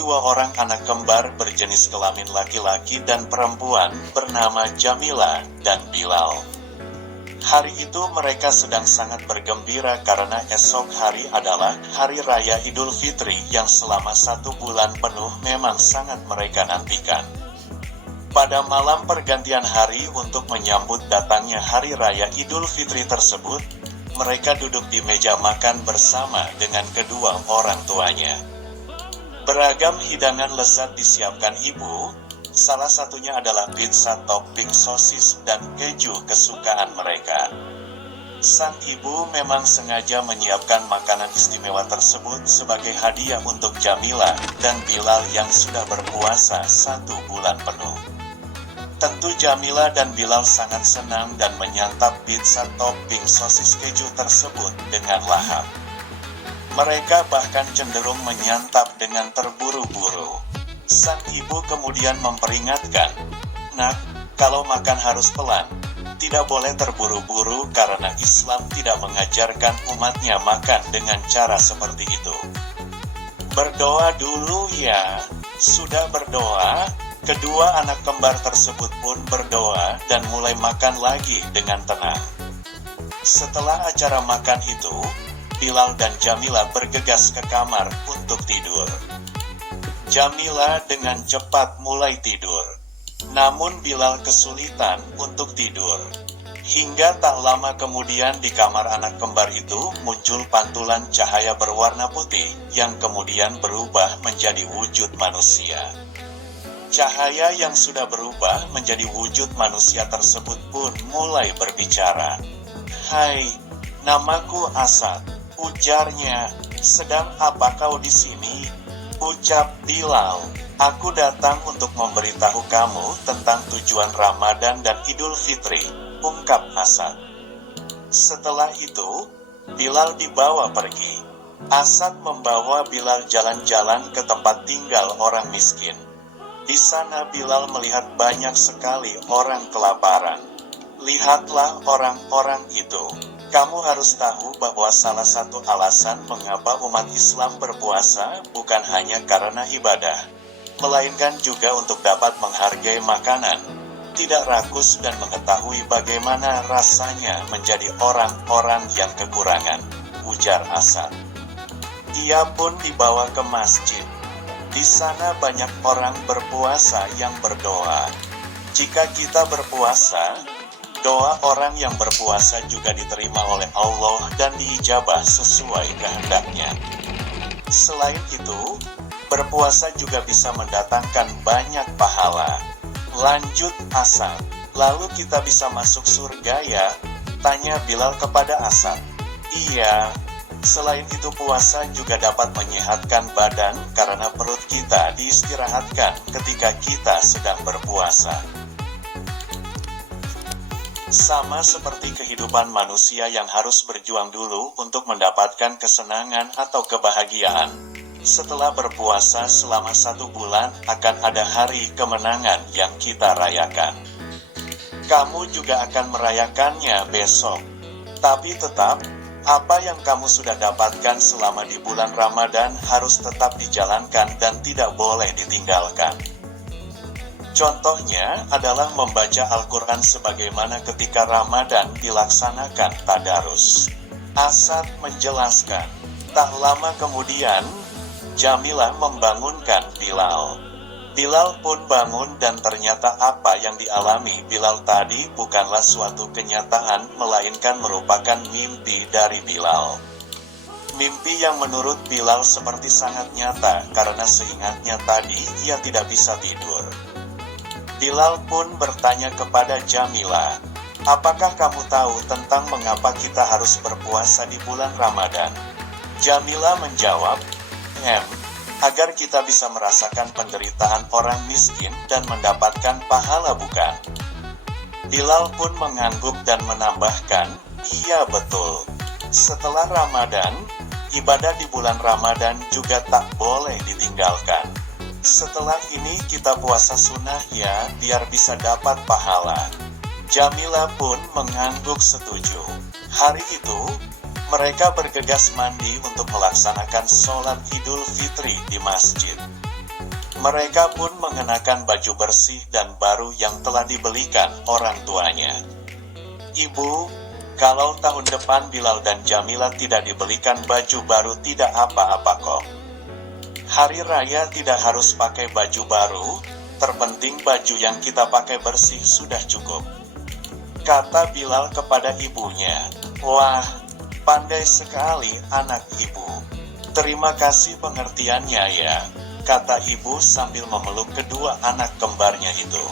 dua orang anak kembar berjenis kelamin laki-laki dan perempuan bernama Jamila dan Bilal. Hari itu mereka sedang sangat bergembira karena esok hari adalah Hari Raya Idul Fitri yang selama 1 bulan penuh memang sangat mereka nantikan. Pada malam pergantian hari untuk menyambut datangnya Hari Raya Idul Fitri tersebut, mereka duduk di meja makan bersama dengan kedua orang tuanya. Beragam hidangan lezat disiapkan ibu, salah satunya adalah pizza topping sosis dan keju kesukaan mereka. Sang ibu memang sengaja menyiapkan makanan istimewa tersebut sebagai hadiah untuk Jamila dan Bilal yang sudah berpuasa 1 bulan penuh. Tentu Jamila dan Bilal sangat senang dan menyantap pizza topping sosis keju tersebut dengan lahap. Mereka bahkan cenderung menyantap dengan terburu-buru. Sang ibu kemudian memperingatkan, "Nak, kalau makan harus pelan. Tidak boleh terburu-buru karena Islam tidak mengajarkan umatnya makan dengan cara seperti itu. Berdoa dulu ya." Sudah berdoa, kedua anak kembar tersebut pun berdoa dan mulai makan lagi dengan tenang. Setelah acara makan itu, Bilal dan Jamila bergegas ke kamar untuk tidur. Jamila dengan cepat mulai tidur. Namun Bilal kesulitan untuk tidur. Hingga tak lama kemudian di kamar anak kembar itu muncul pantulan cahaya berwarna putih yang kemudian berubah menjadi wujud manusia. Cahaya yang sudah berubah menjadi wujud manusia tersebut pun mulai berbicara. "Hai, namaku Asad," ujarnya. "Sedang apa kau di sini?" ucap Bilal. "Aku datang untuk memberitahu kamu tentang tujuan Ramadan dan Idul Fitri," ungkap Asad. Setelah itu, Bilal dibawa pergi. Asad membawa Bilal jalan-jalan ke tempat tinggal orang miskin. Di sana Bilal melihat banyak sekali orang kelaparan. "Lihatlah orang-orang itu. Kamu harus tahu bahwa salah satu alasan mengapa umat Islam berpuasa bukan hanya karena ibadah, melainkan juga untuk dapat menghargai makanan, tidak rakus dan mengetahui bagaimana rasanya menjadi orang-orang yang kekurangan," ujar Asad. Ia pun dibawa ke masjid. Di sana banyak orang berpuasa yang berdoa. Jika kita berpuasa, doa orang yang berpuasa juga diterima oleh Allah dan diijabah sesuai kehendaknya. Selain itu, berpuasa juga bisa mendatangkan banyak pahala. Lanjut Asad, "Lalu kita bisa masuk surga ya?" tanya Bilal kepada Asad. "Iya. Selain itu puasa juga dapat menyehatkan badan karena perut kita diistirahatkan ketika kita sedang berpuasa." Sama seperti kehidupan manusia yang harus berjuang dulu untuk mendapatkan kesenangan atau kebahagiaan, setelah berpuasa selama 1 bulan akan ada hari kemenangan yang kita rayakan. Kamu juga akan merayakannya besok. Tapi tetap, apa yang kamu sudah dapatkan selama di bulan Ramadan harus tetap dijalankan dan tidak boleh ditinggalkan. Contohnya adalah membaca Al-Quran sebagaimana ketika Ramadan dilaksanakan tadarus. Asad menjelaskan. Tak lama kemudian, Jamila membangunkan Bilal. Bilal pun bangun dan ternyata apa yang dialami Bilal tadi bukanlah suatu kenyataan melainkan merupakan mimpi dari Bilal. Mimpi yang menurut Bilal seperti sangat nyata karena seingatnya tadi ia tidak bisa tidur. Bilal pun bertanya kepada Jamila, "Apakah kamu tahu tentang mengapa kita harus berpuasa di bulan Ramadan?" Jamila menjawab, Agar kita bisa merasakan penderitaan orang miskin dan mendapatkan pahala bukan?" Bilal pun mengangguk dan menambahkan, "Iya betul. Setelah Ramadan, ibadah di bulan Ramadan juga tak boleh ditinggalkan. Setelah ini kita puasa sunnah ya, biar bisa dapat pahala." Jamila pun mengangguk setuju. Hari itu, mereka bergegas mandi untuk melaksanakan sholat Idul Fitri di masjid. Mereka pun mengenakan baju bersih dan baru yang telah dibelikan orang tuanya. "Ibu, kalau tahun depan Bilal dan Jamila tidak dibelikan baju baru tidak apa-apa kok. Hari raya tidak harus pakai baju baru, terpenting baju yang kita pakai bersih sudah cukup," kata Bilal kepada ibunya. "Wah, pandai sekali anak ibu. Terima kasih pengertiannya ya," kata ibu sambil memeluk kedua anak kembarnya itu.